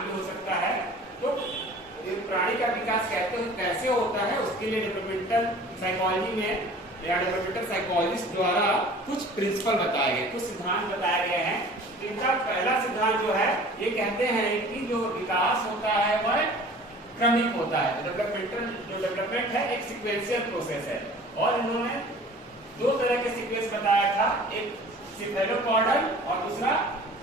सिद्धांत भी हो सकता है। तो प्राणी का विकास कैसे होता है उसके लिए डेवलपमेंटल साइकोलॉजी में या डेवलपमेंटल साइकोलॉजिस्ट द्वारा कुछ प्रिंसिपल बताए गए, कुछ सिद्धांत बताए गए हैं। इनका पहला सिद्धांत जो है ये कहते हैं कि जो विकास होता है वह क्रमिक होता है। डेवलपमेंट है एक सीक्वेंशियल प्रोसेस है और इन्होंने दो तरह के सीक्वेंस बताया था, एक सिफेलोकॉर्डल और दूसरा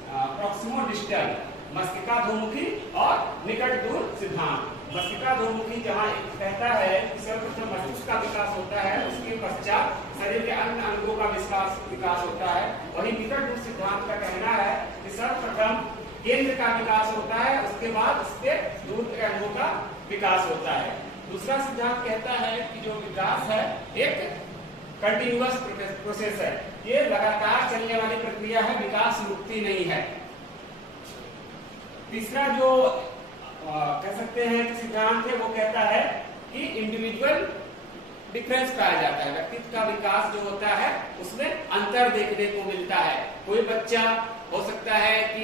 प्रॉक्सिमोडिस्टल, मस्तिष्काधोमुखी और निकट दूर सिद्धांत। मस्तिष्काधोमुखी जहाँ कहता है कि सर्वप्रथम मस्तिष्क का विकास होता है, उसके पश्चात शरीर के अन्य अंगों का विकास होता है। वही निकट दूर सिद्धांत का कहना है कि सर्वप्रथम केंद्र का विकास होता है, उसके बाद उसके दूर के अंगों का विकास होता है। दूसरा सिद्धांत कहता है कि जो विकास है एक कंटिन्यूअस प्रोसेस है, ये लगातार चलने वाली प्रक्रिया है, विकास रुकती नहीं है। तीसरा जो कह सकते हैं कि सिद्धांत है वो कहता है कि इंडिविजुअल डिफरेंस पाया जाता है, व्यक्तित्व का विकास जो होता है उसमें अंतर देखने को मिलता है। कोई बच्चा हो सकता है कि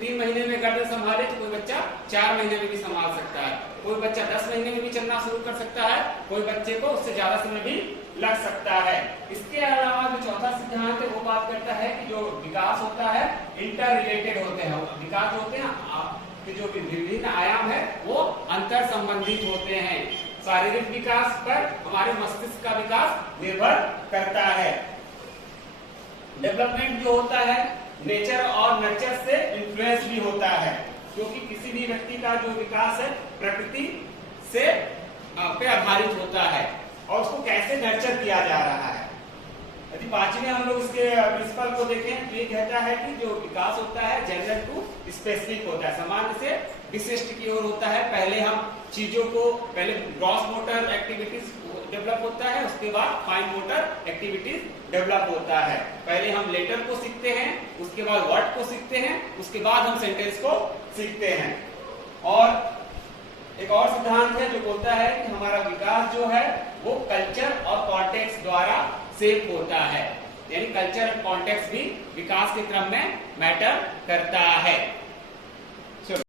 3 महीने में गर्दन संभाले तो कोई बच्चा 4 महीने में भी संभाल सकता है, कोई बच्चा 10 महीने में भी चलना शुरू कर सकता है, कोई बच्चे को उससे ज्यादा समय भी लग सकता है। इसके अलावा जो चौथा सिद्धांत है वो बात करता है कि जो विकास होता है इंटर रिलेटेड होते हैं। विकास होते हैं कि जो विभिन्न आयाम है वो अंतर संबंधित होते हैं। शारीरिक विकास पर हमारे मस्तिष्क का विकास निर्भर करता है। डेवलपमेंट जो होता है नेचर और नर्चर से इन्फ्लुएंस भी होता है, क्योंकि किसी भी व्यक्ति का जो विकास है प्रकृति से पे आधारित होता है और उसको कैसे नर्चर किया जा रहा है। यदि 5वें हम लोग इसके प्रिंसिपल को देखें तो ये कहता है कि जो विकास होता है जनरल टू स्पेसिफिक होता है, सामान्य से विशिष्ट की ओर होता है। पहले हम चीजों को पहले ग्रॉस मोटर एक्टिविटीज डेवलप होता है, उसके बाद फाइन मोटर एक्टिविटीज डेवलप होता है। पहले हम लेटर को सीखते हैं, उसके बाद वर्ड को सीखते हैं, उसके बाद हम सेंटेंस को सीखते हैं। और एक और सिद्धांत है जो बोलता है कि हमारा विकास जो है वो कल्चर और कॉन्टेक्स्ट द्वारा शेप होता है, यानी कल्चर और कॉन्टेक्स्ट भी विकास के क्रम में मैटर करता है।